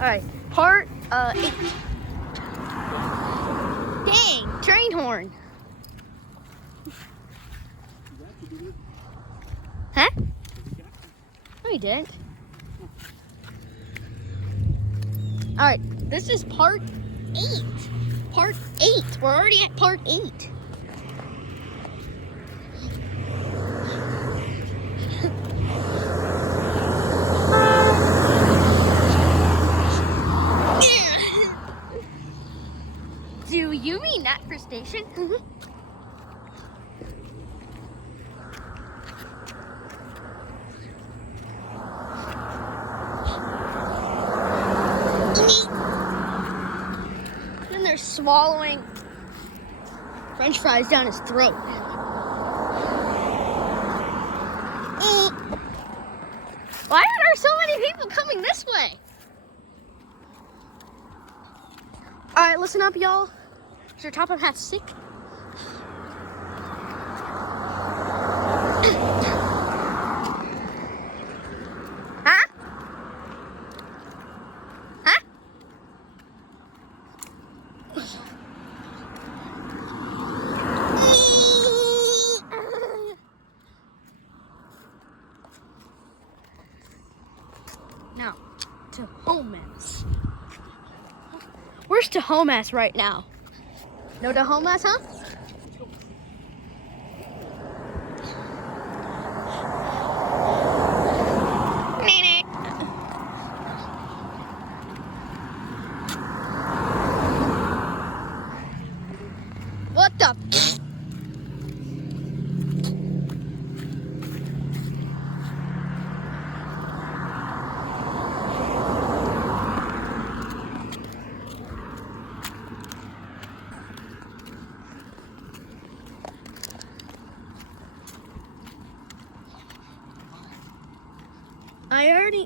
Alright, part 8. Dang, train horn. Huh? No, he didn't. Alright, this is part 8. Part 8. We're already at part 8. Do you mean that for station? Then they're swallowing French fries down his throat. Why are there so many people coming this way? Alright, listen up, y'all. Is your top of hat sick? Huh? Huh? Now, to Homas. Where's Tahomas right now? No Tahomas, huh? What the?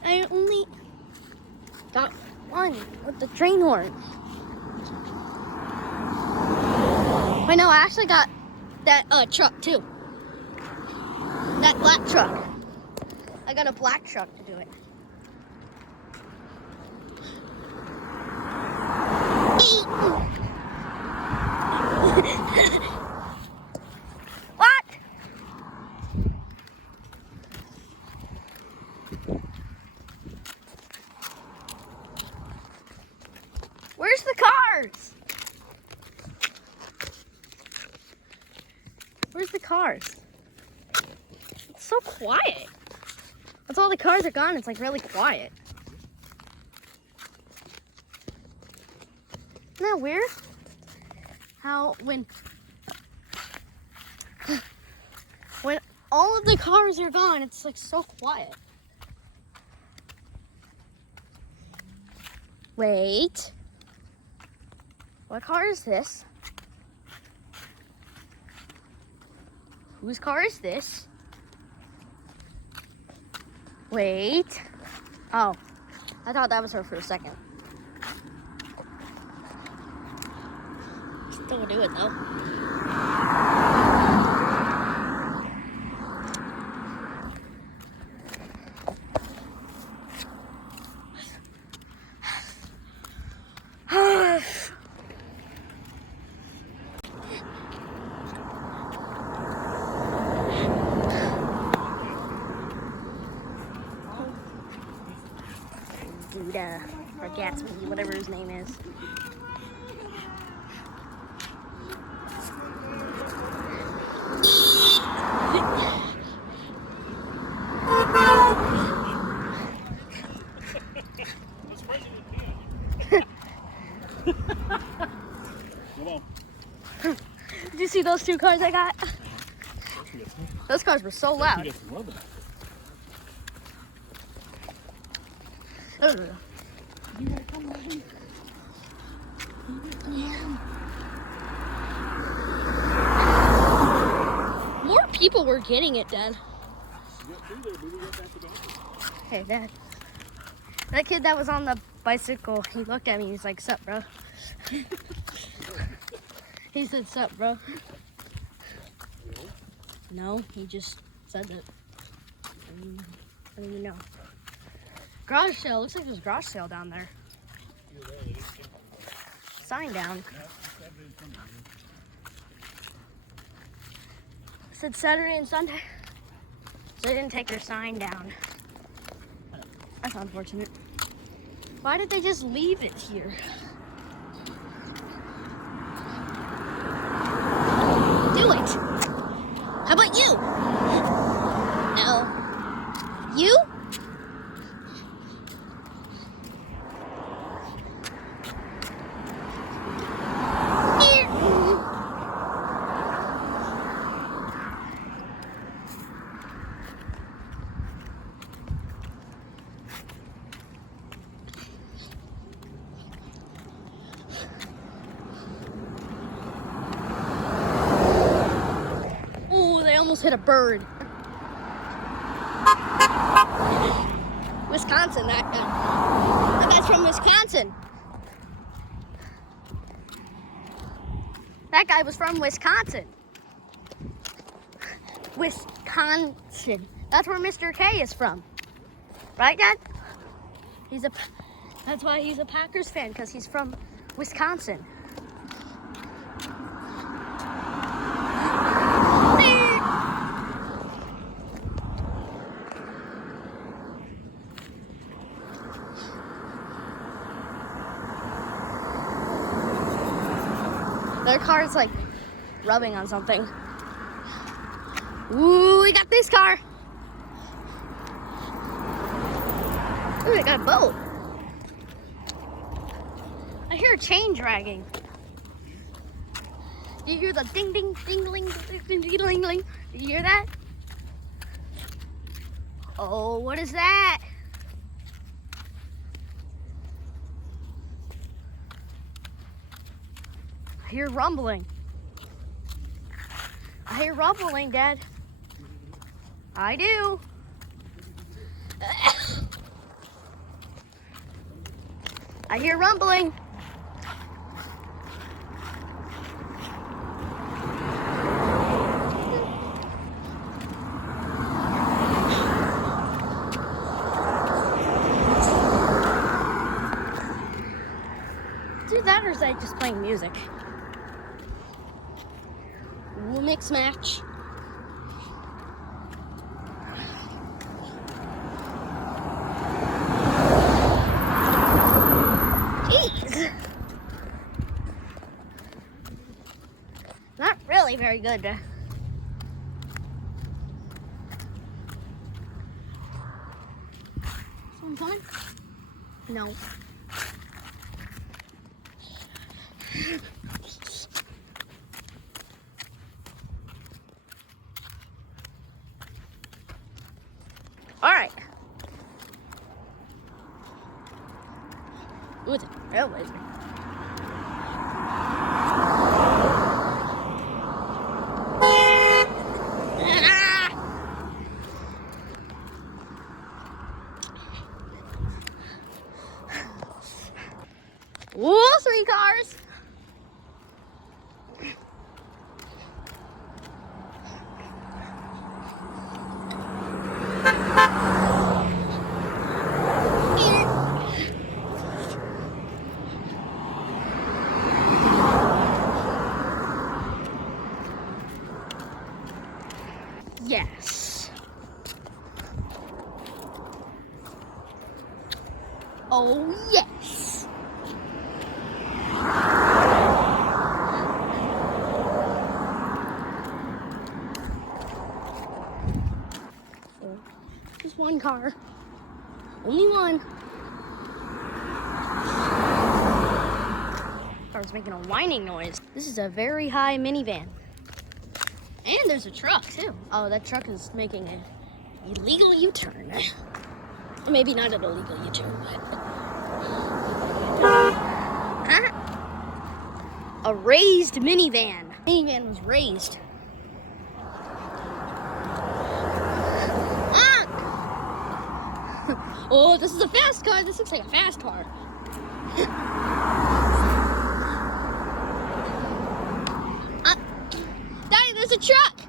I only got one with the train horn. Wait, no, I actually got that truck too. That black truck. I got a black truck to do it. What? Where's the cars? Where's the cars? It's so quiet. That's all the cars are gone. It's like really quiet. Isn't that weird? How when all of the cars are gone, it's like so quiet. Wait. What car is this? Whose car is this? Wait. Oh, I thought that was her for a second. Still do it though. Duda, or Gatsby, whatever his name is. Did you see those 2 cars I got? Those cars were so loud. More people were getting it, Dad. Hey, Dad. That kid that was on the bicycle, he looked at me, he's like, "Sup, bro?" He said, "Sup, bro?" No, he just said it. I don't even know. Garage sale. Looks like there's a garage sale down there. sign down. It said Saturday and Sunday. So they didn't take their sign down. That's unfortunate. Why did they just leave it here? Do it. How about you? No. You? Almost hit a bird. Wisconsin, that guy. That guy's from Wisconsin. That guy was from Wisconsin. Wisconsin. That's where Mr. K is from. Right, Dad? That's why he's a Packers fan, because he's from Wisconsin. Their car is like rubbing on something. Ooh, we got this car. Ooh, they got a boat. I hear a chain dragging. Do you hear the ding ding ding ling ding ding ling ling? Do you hear that? Oh, what is that? I hear rumbling. I hear rumbling, Dad. I do. I hear rumbling. Do that, or is that just playing music? Mix match. Jeez. Not really very good. Someone coming? No. All right. Ooh, it's a trailblazer. Ooh, 3 cars. Yes. Oh, yes. Oh, just one car. Only one. Car's making a whining noise. This is a very high minivan. And there's a truck, too. Oh, that truck is making an illegal U-turn. Maybe not an illegal U-turn, but... A raised minivan. Minivan was raised. Oh, this is a fast car. This looks like a fast car. Daddy, there's a truck.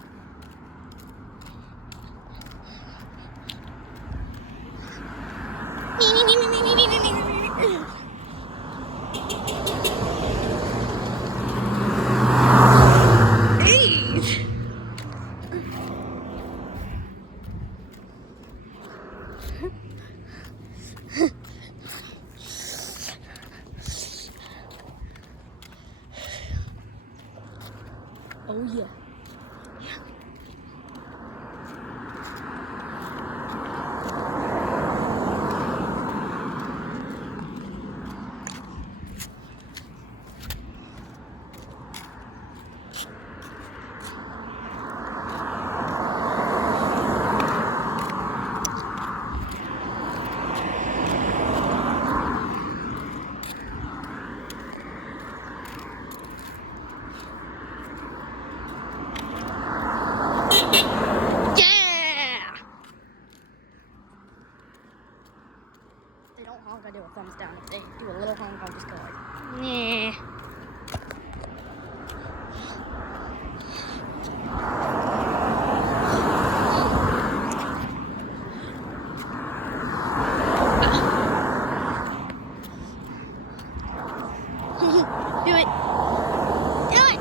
Oh yeah. They don't honk, I do a thumbs down. If they do a little honk, I'll just go like, nah. Do it. Do it.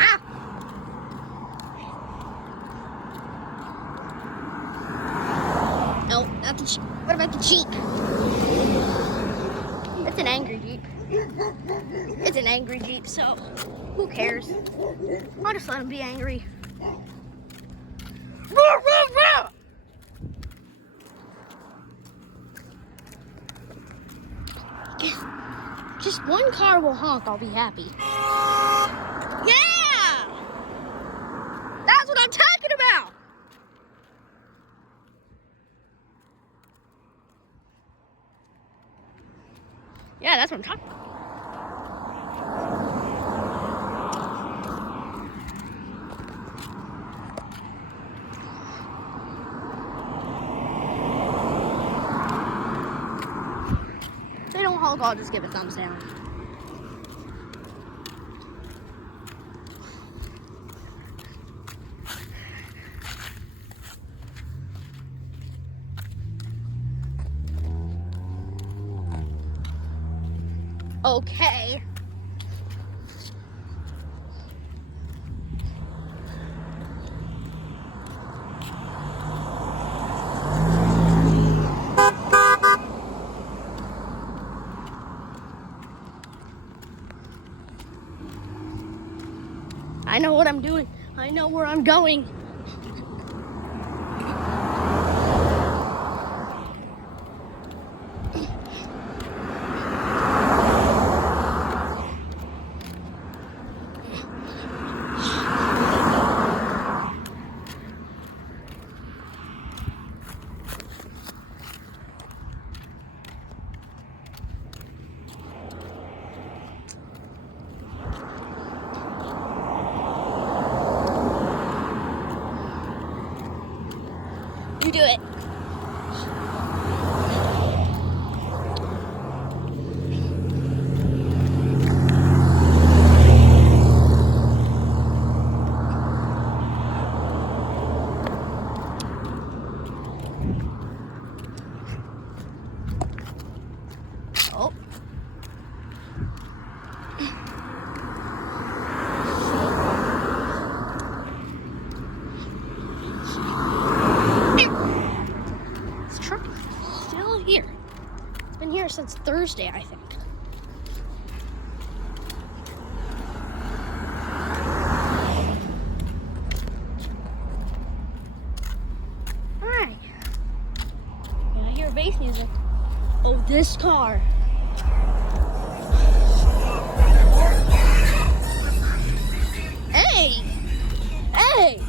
Ah. No, not the cheek. What about the cheek? It's an angry Jeep. It's an angry Jeep, so who cares? I'll just let him be angry. Just one car will honk, I'll be happy. Yeah! That's what I'm talking about! Yeah, that's what I'm talking about. If they don't honk, I'll just give a thumbs down. Okay. I know what I'm doing. I know where I'm going. You do it. Oh. This truck is still here. It's been here since Thursday, I think. Alright. And I hear bass music. Oh, this car. Hey! Hey!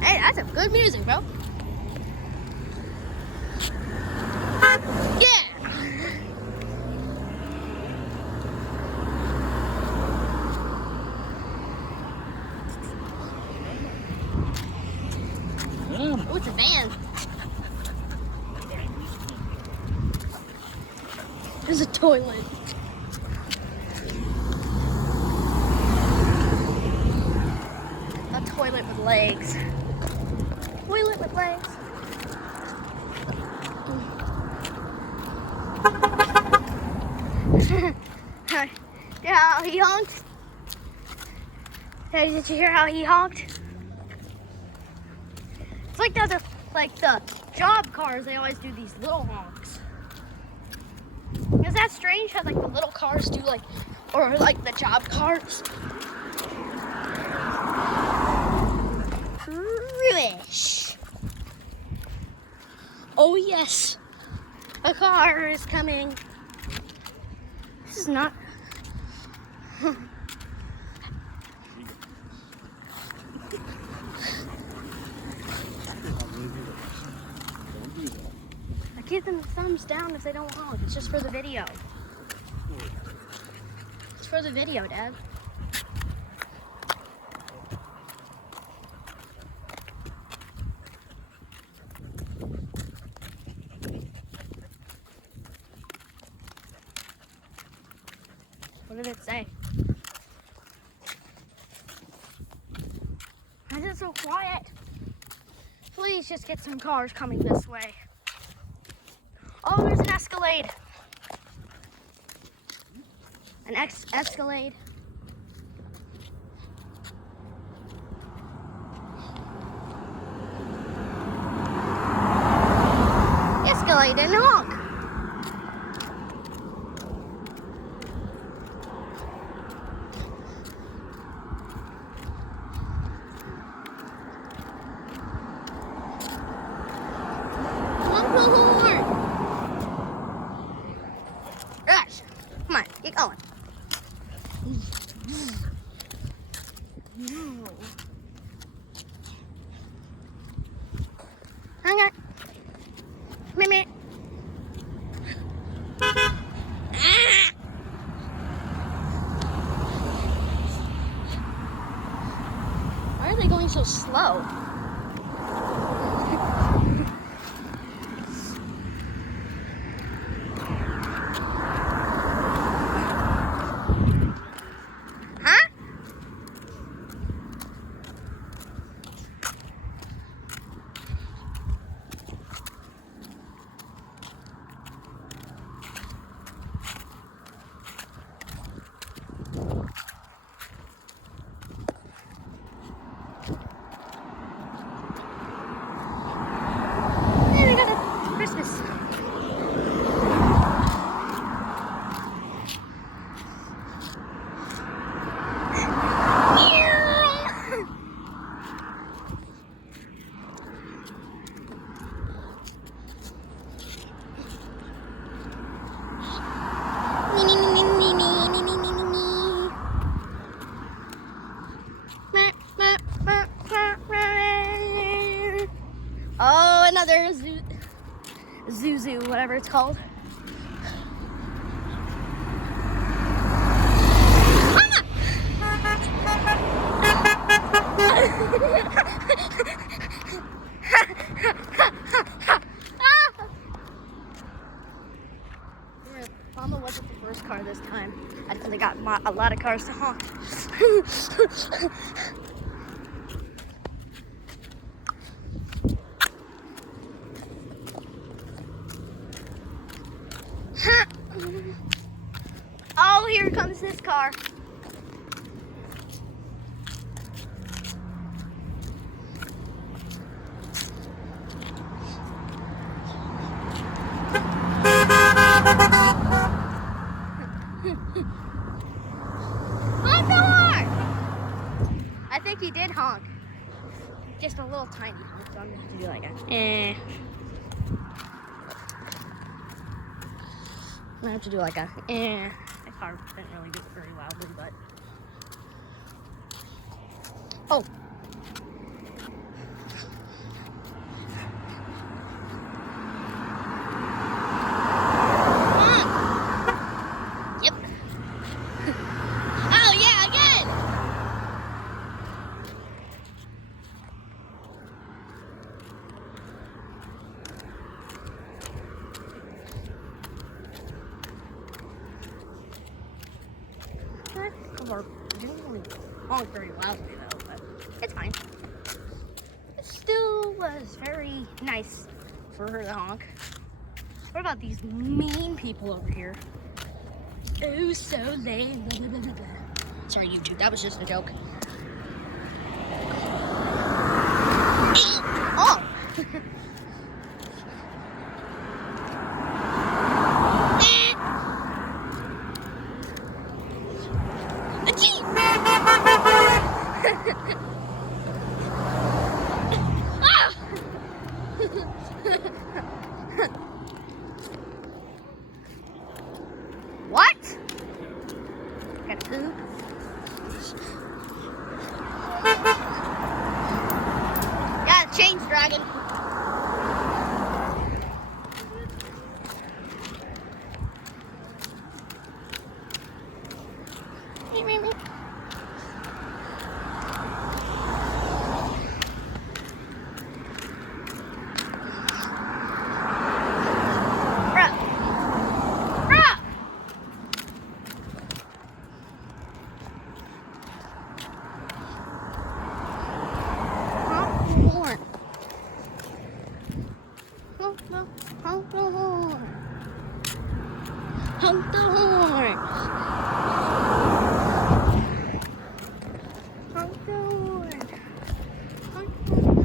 Hey, that's some good music, bro. Yeah! Oh, it's a van. There's a toilet. A toilet with legs. Toilet with legs. Yeah, how he honked? Hey, did you hear how he honked? It's like the other like the job cars, they always do these little honks. Is that strange how like the little cars do like, or like the job cars? Rubbish. Oh yes, a car is coming. This is not. I give them the thumbs down if they don't honk. It's just for the video. It's for the video, Dad. What did it say? Why is it so quiet? Please just get some cars coming this way. Oh, there's an Escalade. An Escalade. Escalade and honk. Gosh, come on, get going. Hang on. Come here. Why are they going so slow? Oh, another zoo, whatever it's called. Mama wasn't the first car this time. I think they got a lot of cars to honk. Oh, here comes this car. Honk the horn! I think he did honk. Just a little tiny honk, so I'm gonna have to do like a I'm gonna have to do like a That car didn't really do it very loudly, but oh. Yep. Oh yeah, again. Didn't really honk very loudly though, but it's fine. It still was very nice for her to honk. What about these mean people over here? Oh, so lame. Blah, blah, blah, blah. Sorry, YouTube, that was just a joke. Oh! Ah! What? Got poop? Yeah, change dragon. Honk the horn. Honk the horn. Honk the horn.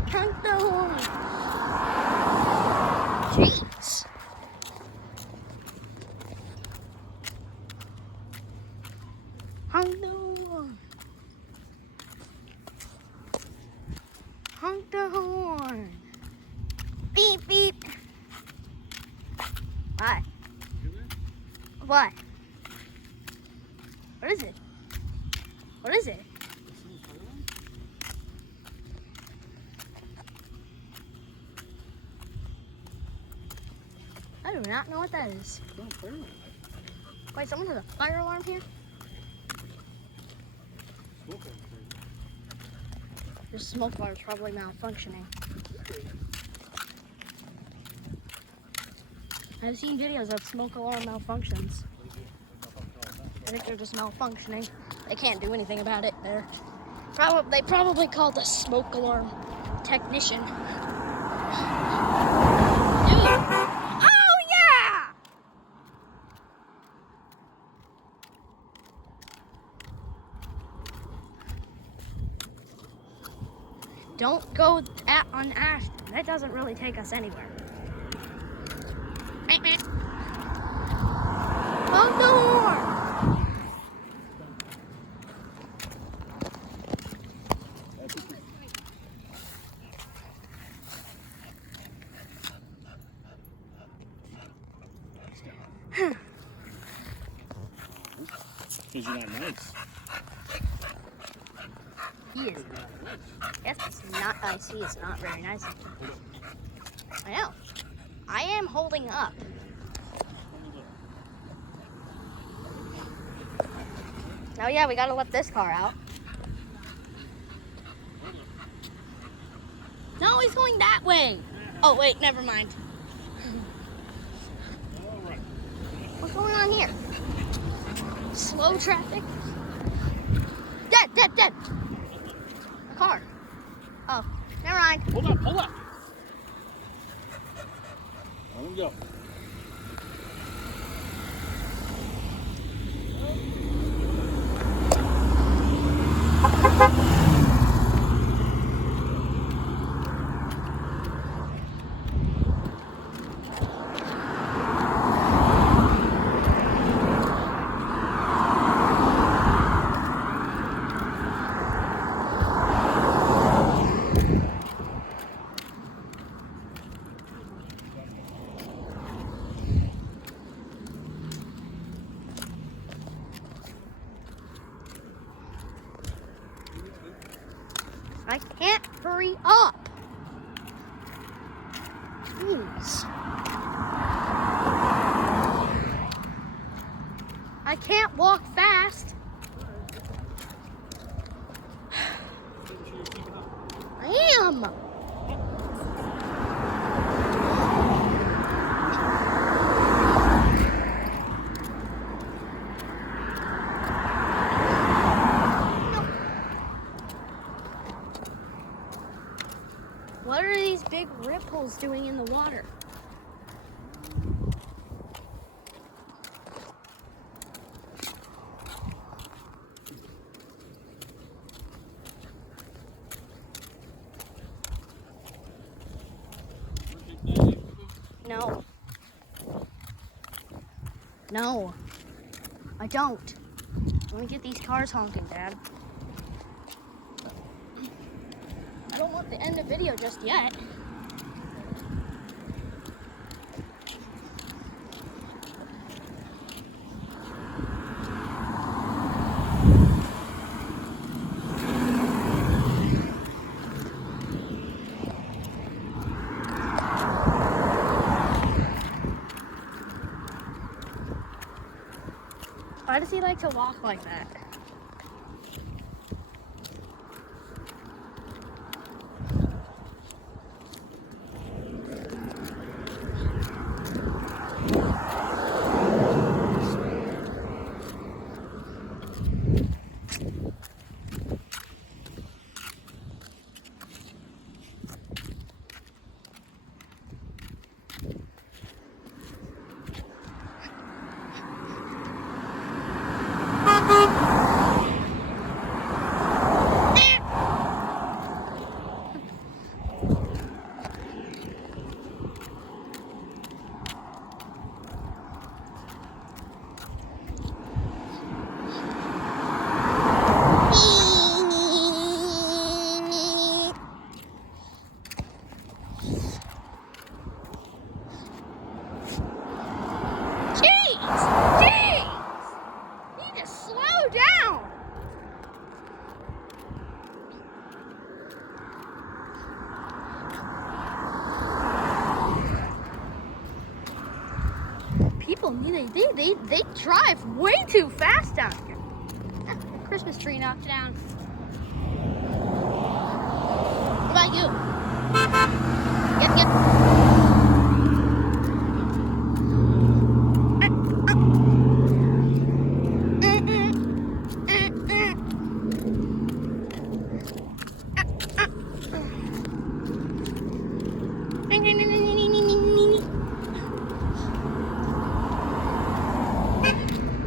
Honk the horn. Jeez. Honk the horn. Honk the horn. Beep, beep. What? What? What is it? What is it? I do not know what that is. Wait, someone has a fire alarm here? This smoke alarm is probably malfunctioning. I've seen videos of smoke alarm malfunctions. I think they're just malfunctioning. They can't do anything about it. They probably called the smoke alarm technician. Dude. Oh yeah! Don't go on Ashton. That doesn't really take us anywhere. Honk the horn! Because you're not nice. He is. Yes, it's not ice. He is not very nice. I know. I am holding up. Oh yeah, we gotta let this car out. No, he's going that way. Oh wait, never mind. What's going on here? Slow traffic? Dead. A car. Oh, never mind. Hold up. Let him go. I can't hurry up. Jeez. I can't walk fast. I am. What are these big ripples doing in the water? No. No. I don't. Let me get these cars honking, Dad. to end the video just yet. Why does he like to walk like that? People they drive way too fast down here. The Christmas tree knocked down. What about you?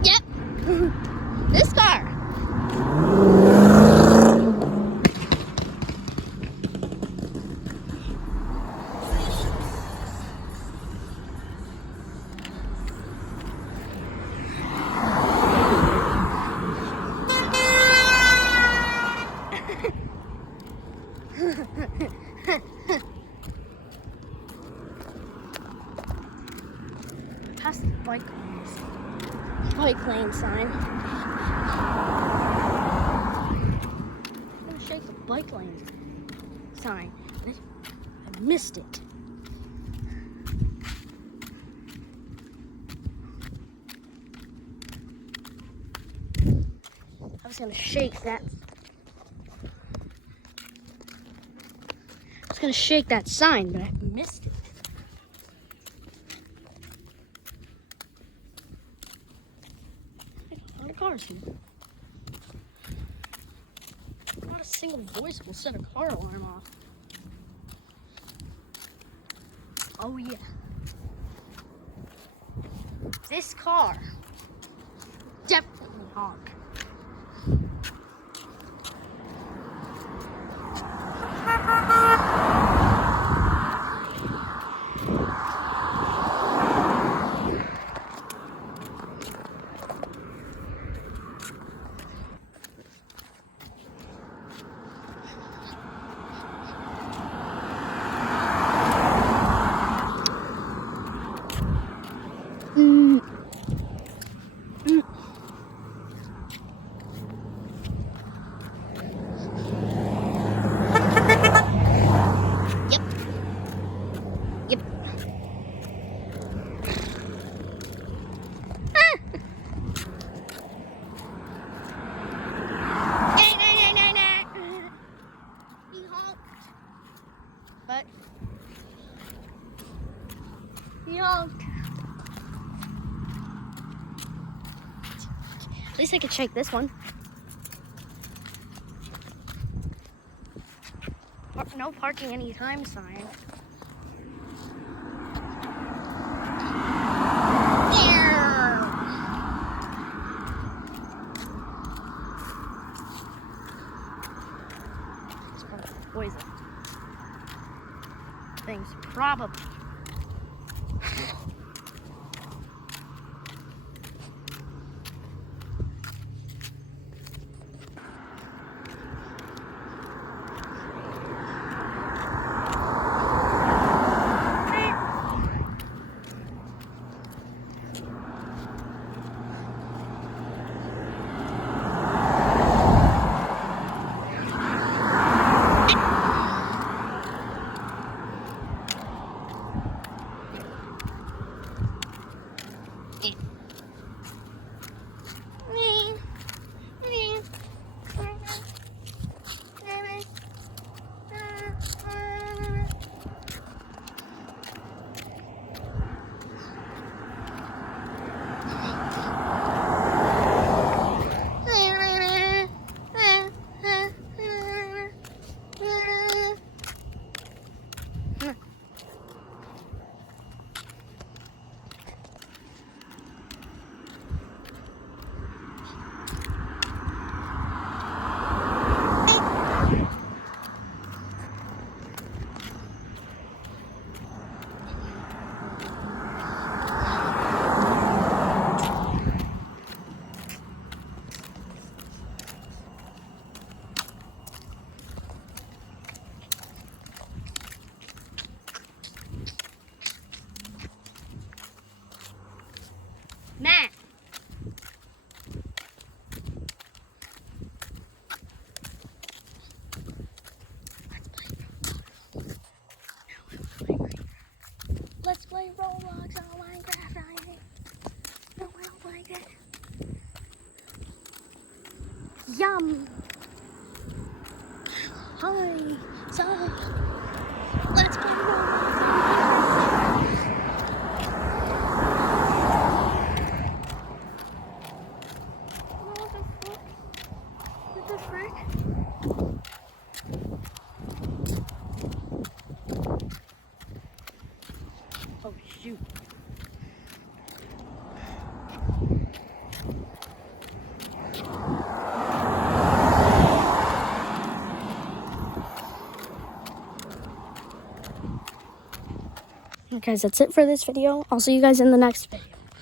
Yep. This car. Past the bike lane sign. I'm gonna shake the bike lane sign. I missed it. I was gonna shake that. I was gonna shake that sign, but I missed it. Cars here. Not a single voice will set a car alarm off. Oh yeah. This car definitely honk. Yep. He honked. But he honked. At least I could shake this one. No parking anytime sign. It's probably poison. Things probably. play Roblox or Minecraft or anything. No, I don't like that. Yum. Hi, sorry. Let's play Roblox. What the frick? Oh shoot. Okay, guys, that's it for this video. I'll see you guys in the next video.